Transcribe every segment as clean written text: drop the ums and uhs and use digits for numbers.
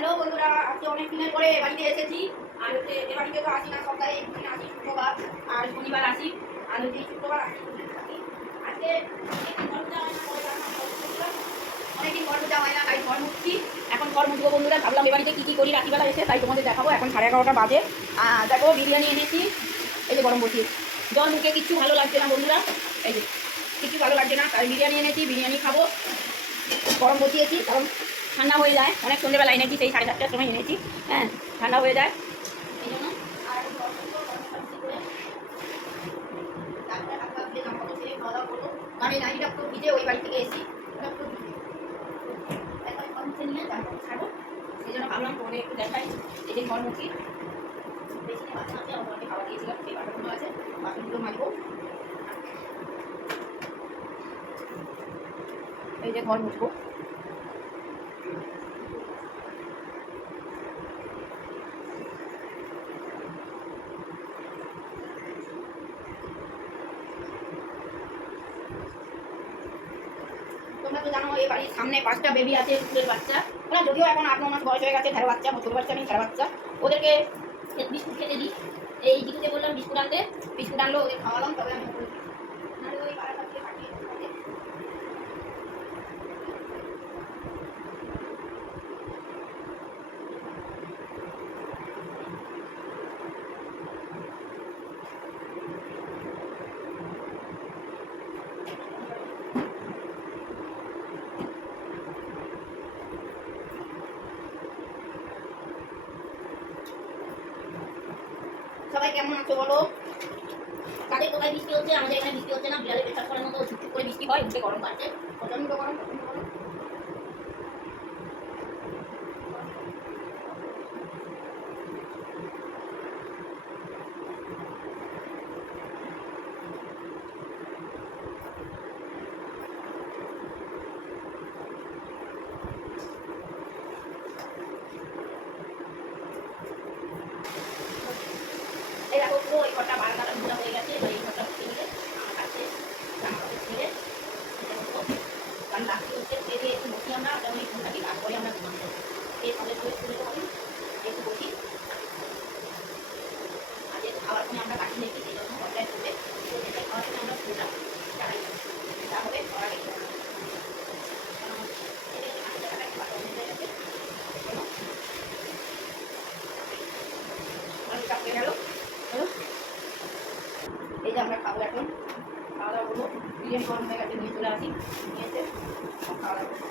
Hello বন্ধুরা, আজকে অনেক দিনের পরে এ বাড়িতে এসেছি। আর হচ্ছে এ বাড়িতে তো আসি না সপ্তাহে, একদিন আসি শুক্রবার আর শনিবার আসি। আর হচ্ছে শুক্রবার আসি থাকি। আজকে অনেকদিন ঘর মোছা হয় না, তাই ঘর মুছছি। এখন ঘর মুছবো বন্ধুরা। ভাবলাম এ বাড়িতে কী কী করি রাত্রিবেলা এসে, তাই তোমাদের দেখাবো। এখন 11:30টা বাজে। দেখো বিরিয়ানি এনেছি, এই যে গরম বসিয়ে। জল মুখে কিচ্ছু ভালো লাগছে না বন্ধুরা, এই যে কিচ্ছু ভালো লাগছে না, তাই বিরিয়ানি এনেছি। বিরিয়ানি খাবো, গরম বসিয়েছি কারণ ঠান্ডা হয়ে যায়। অনেক সন্ধ্যেবেলা এনেছি, সেই 7:30টার সময় এনেছি। হ্যাঁ, ঠান্ডা হয়ে যায় এই জন্য। আর খাওয়া দাওয়া করবো, কারণ এই নাইটিটা একটু ভিজে, ওই বাড়ি থেকে এসেছি, নিয়ে ছাড়বো। সেই জন্য ভাবলাম তোমাদের একটু দেখাই। এই যে ঘর মুখি, বেশি বাচ্চা আছে, আমাকে খাওয়া দিয়েছিলাম, সেই বাচ্চাগুলো আছে, বাসনগুলো মাজবো। এই যে ঘর মুছবো। তোমরা তো জানো এই বাড়ির সামনে 5টা বেবি আছে, স্কুলের বাচ্চা। ওরা যদিও এখন 8-9 মাস বয়স হয়ে গেছে, 13 বাচ্চা, ছোটো বাচ্চা নেই, 13 বাচ্চা। ওদেরকে বিস্কুট খেতে দিই। এই জিকুতে বললাম বিস্কুট আনতে, বিস্কুট আনলো, ওদের খাওয়ালাম, তবে আমি নাহলে ওই পাড়াটা থেকে পাঠিয়ে সবাই কেমন আছো বলো? কাদের কোথায় বৃষ্টি হচ্ছে? আমাদের এখানে বৃষ্টি হচ্ছে না, বিড়ালে পেশাব করার মতো ছুটছুট করে বৃষ্টি হয়, উঠে গরম পাচ্ছে, প্রচন্ড গরম। এই দেখো পুরো ওই ঘরটা বারান্দাটা নোংরা হয়ে গেছে, এই ঘরটা উঠে গেলে আমার কাছে জামা কাপড় ছেড়ে কারণ রাত্রি হচ্ছে খেয়ে একটু বসি আমরা, তেমন একটু থাকি, তারপরে আমরা ঘুমাতে যাবো। এই সবাই করে তুলে দেবো, একটু বসি। আর যেহেতু খাওয়ার সময় আমরা কাটি দেখি, সেই জন্য ঘরটায় তুলে খাওয়ার সময় আমরা ফুলটা চালাই, তাহলে করা গেছে গেল। এই যে আমরা খাবো এখন, খাওয়া দাওয়া করবো। বিরিয়ানি গরম হয়ে গেছে, নিয়ে চলে আসি, নিয়েছে খাওয়া দাওয়া করবো।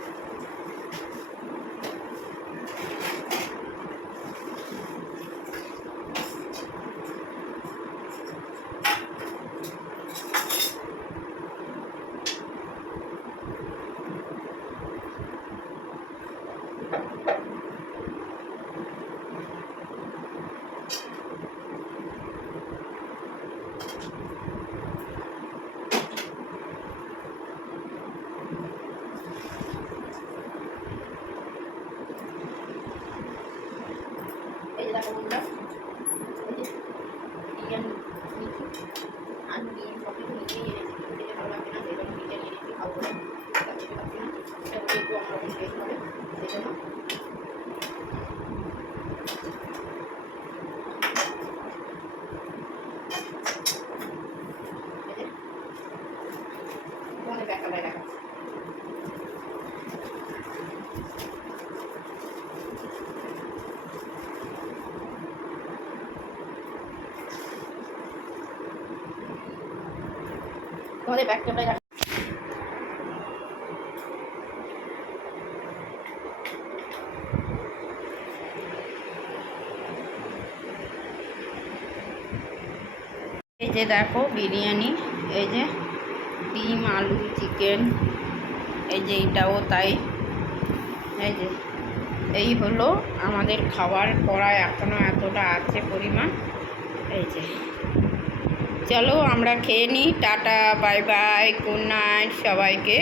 এই যে দেখো বন্ধুরা, বিরিয়ানি নিচ্ছি। আর বিরিয়ানি সব কিছু নিজেই এনেছি, খেতে ভালো লাগছে না, সেই জন্য বিরিয়ানি এনেছি খাবো বলে। খেতে পারছি না, সেটা একটু অন্যরকম টেস্ট হবে, সেই জন্য। তোমাদের ব্যাগটা দেখা তোমাদের ব্যাক ক্যামেরায় রাখি। এই যে দেখো বিরিয়ানি, এই যে ডিম, আলু, চিকেন, এই যে এইটাও তাই। এই যে এই হলো আমাদের খাবার করা, এখনও এতটা আছে পরিমাণ। এই যে চলো আমরা খেয়ে নিই। Tata, bye bye, good night সবাইকে।